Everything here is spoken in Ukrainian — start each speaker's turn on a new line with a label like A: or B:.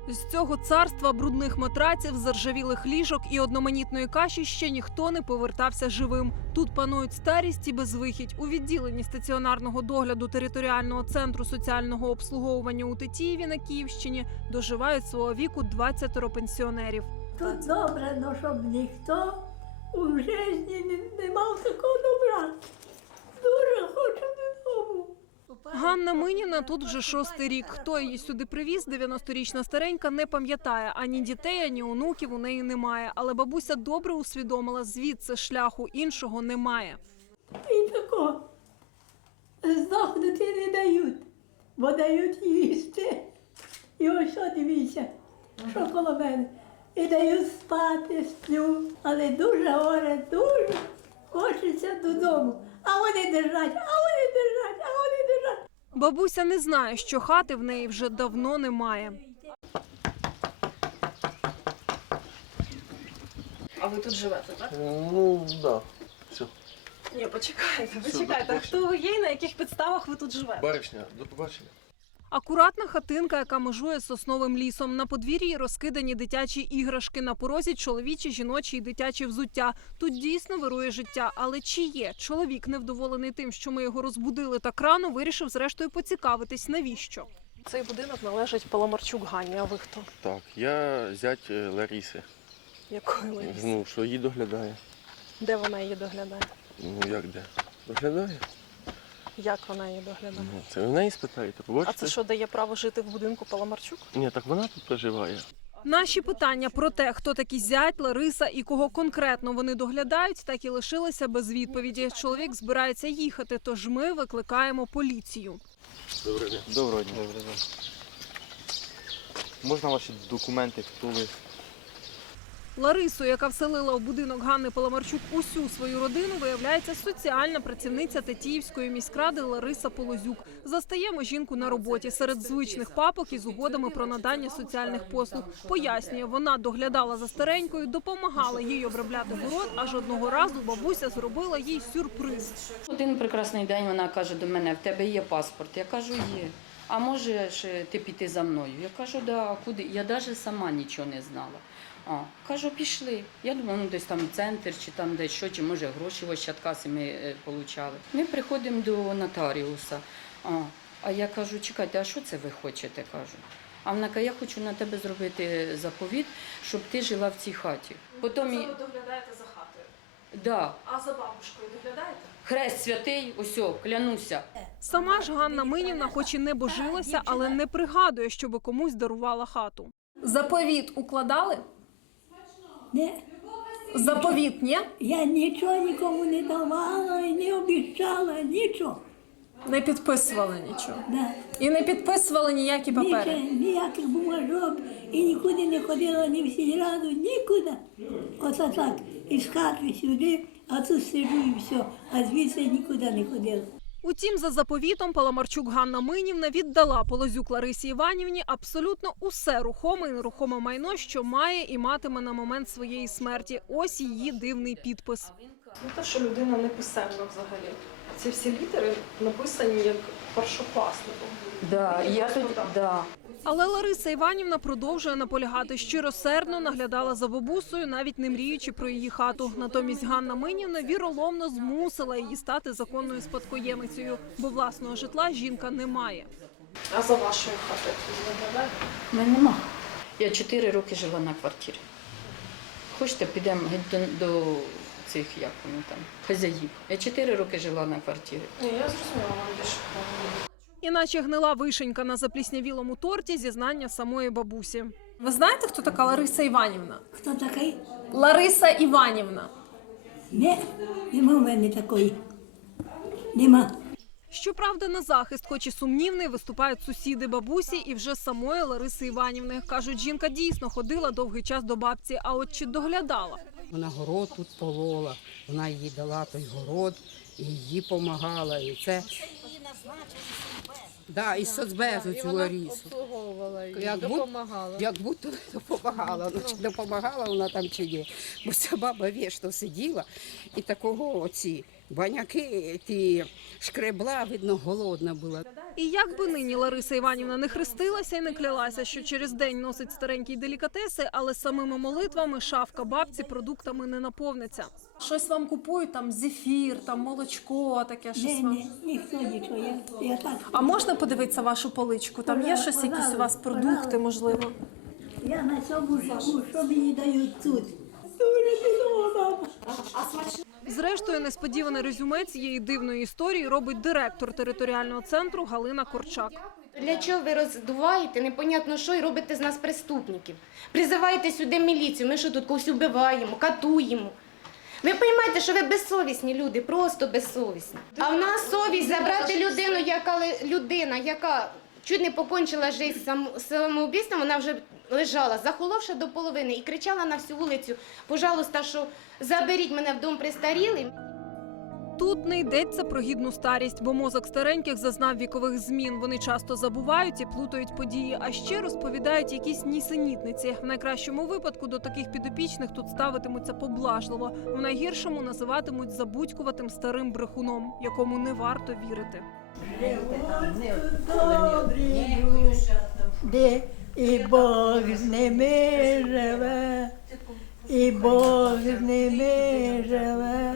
A: З цього царства брудних матраців, заржавілих ліжок і одноманітної каші ще ніхто не повертався живим. Тут панують старість і безвихідь. У відділенні стаціонарного догляду територіального центру соціального обслуговування у Тетіїві на Київщині доживають свого віку 20 пенсіонерів.
B: Тут добре, але щоб ніхто у житті не мав такого добра. Дуже хочу додому.
A: Ганна Минівна тут вже 6-й рік. Хто її сюди привіз, 90-річна старенька не пам'ятає. Ані дітей, ані онуків у неї немає. Але бабуся добре усвідомила, звідси шляху іншого немає.
B: І такого здохнути не дають, бо дають їсти. І ось що, дивіться, що коло мене. І дають спати, сплю, але дуже горе, дуже хочеться додому. А вони держать, а вони держать, а вони держать.
A: Бабуся не знає, що хати в неї вже давно немає.
C: А ви тут живете, так?
D: Ну, да. Все.
C: Ні, почекайте.
D: Все, до побачення.
C: А хто ви є і на яких підставах ви тут живете?
D: Баришня, до побачення.
A: Акуратна хатинка, яка межує з сосновим лісом. На подвір'ї розкидані дитячі іграшки, на порозі чоловічі, жіночі і дитячі взуття. Тут дійсно вирує життя. Але чи є? Чоловік, невдоволений тим, що ми його розбудили так рано, вирішив зрештою поцікавитись, навіщо.
C: Цей будинок належить Паламарчук Ганні, а ви хто?
D: Так, я зять Лариси.
C: Якої Ларіси?
D: Ну, що її доглядає.
C: Де вона її доглядає?
D: Ну, як де? Доглядає?
C: Як вона її доглядає?
D: Ну, це ви в неї спитаєте, побачите?
C: А це що, дає право жити в будинку Паламарчук?
D: Ні, так вона тут проживає.
A: Наші питання про те, хто такі зять, Лариса і кого конкретно вони доглядають, так і лишилися без відповіді. Чоловік збирається їхати, тож ми викликаємо поліцію.
D: Добрий день.
E: Доброго дня. Можна ваші документи, хто ви?
A: Ларису, яка вселила в будинок Ганни Паламарчук усю свою родину, виявляється соціальна працівниця Тетіївської міськради Лариса Полозюк. Застаємо жінку на роботі серед звичних папок із угодами про надання соціальних послуг. Пояснює, вона доглядала за старенькою, допомагала їй обробляти город, аж одного разу бабуся зробила їй сюрприз.
F: Один прекрасний день вона каже до мене: в тебе є паспорт? Я кажу, є. А можеш ти піти за мною? Я кажу, да, а куди? Я навіть сама нічого не знала. Кажу, пішли. Я думаю, ну десь там центр, чи там десь що, чи може гроші в Ощадкасі ми отримали. Ми приходимо до нотаріуса. А я кажу, чекайте, а що це ви хочете? Кажу. А вона каже, я хочу на тебе зробити заповіт, щоб ти жила в цій хаті. Потім...
C: Ви доглядаєте за хатою?
F: Да.
C: А за бабушкою доглядаєте?
F: Хрест святий, усьо, клянуся.
A: Сама ж Ганна Минівна хоч і не божилася, але не пригадує, щоби комусь дарувала хату. Заповіт укладали?
B: Не,
A: Заповіт, ні?
B: я нічого нікому не давала і не обіцяла, нічого.
A: Не підписували нічого.
B: Да.
A: І не підписували ніякі папери.
B: Нічого, ніяких бумажок, і нікуди не ходила, ні в сільраду, нікуди. Оце так, із хати сюди, а тут сиджу і все, а звідси нікуди не ходила.
A: Утім, за заповітом Паламарчук Ганна Минівна віддала Полозюк Ларисі Іванівні абсолютно усе рухоме і нерухоме майно, що має і матиме на момент своєї смерті. Ось її дивний підпис.
C: Ну те, що людина не писемна взагалі. Ці всі літери написані як першокласником.
F: Да, я тут, да.
A: Але Лариса Іванівна продовжує наполягати, щиросердно наглядала за бабусею, навіть не мріючи про її хату. Натомість Ганна Минівна віроломно змусила її стати законною спадкоємицею, бо власного житла жінка не має.
C: А за вашою хатою хтось доглядає?
F: Мене нема. Я 4 роки жила на квартирі. Хочете, підемо геть до цих, як вони там, хазяїв. Я 4 роки жила на квартирі.
C: Ні, я зрозуміла, вам більше повинні.
A: Іначе гнила вишенька на запліснявілому торті зізнання самої бабусі. Ви знаєте, хто така Лариса Іванівна?
B: Хто такий?
A: Лариса Іванівна.
B: Нема в мене такої. Нема.
A: Щоправда, на захист, хоч і сумнівний, виступають сусіди бабусі і вже самої Лариси Іванівни. Кажуть, жінка дійсно ходила довгий час до бабці, а от чи доглядала?
G: Вона город тут полола, вона їй дала той город, і їй допомагала. І це... Да, із соцбезу цю Ларису. Як будто допомагала. Ну, чи допомагала вона там чи ні. Бо ця баба вічно сиділа і такого оці баняки ті шкребла, видно, голодна була.
A: І як би нині Лариса Іванівна не хрестилася і не клялася, що через день носить старенькі делікатеси, але самими молитвами шафка бабці продуктами не наповниться. Щось вам купують, там зефір, там молочко, таке щось вам?
B: Ніхто нічого. Я так.
A: А можна подивитися вашу поличку? Там є щось, якісь у вас продукти, можливо?
B: Я на цьому живу, що мені дають тут. Дуже чудово, мама.
A: Зрештою, несподіване резюме цієї дивної історії робить директор територіального центру Галина Корчак.
H: Для чого ви роздуваєте, непонятно що, і робите з нас преступників? Призиваєте сюди міліцію, ми що тут когось вбиваємо, катуємо. Ви розумієте, що ви безсовісні люди, просто безсовісні. А в нас совість забрати людина, яка чуть не покончила життя самоубійством, вона вже лежала, захоловши до половини, і кричала на всю вулицю: пожалуйста, що заберіть мене в дом престарілий.
A: Тут не йдеться про гідну старість, бо мозок стареньких зазнав вікових змін. Вони часто забувають і плутають події, а ще розповідають якісь нісенітниці. В найкращому випадку до таких підопічних тут ставитимуться поблажливо, в найгіршому називатимуть забудькуватим старим брехуном, якому не варто вірити.
B: Добрі люди, і Бог з ними живе, і Бог з ними живе.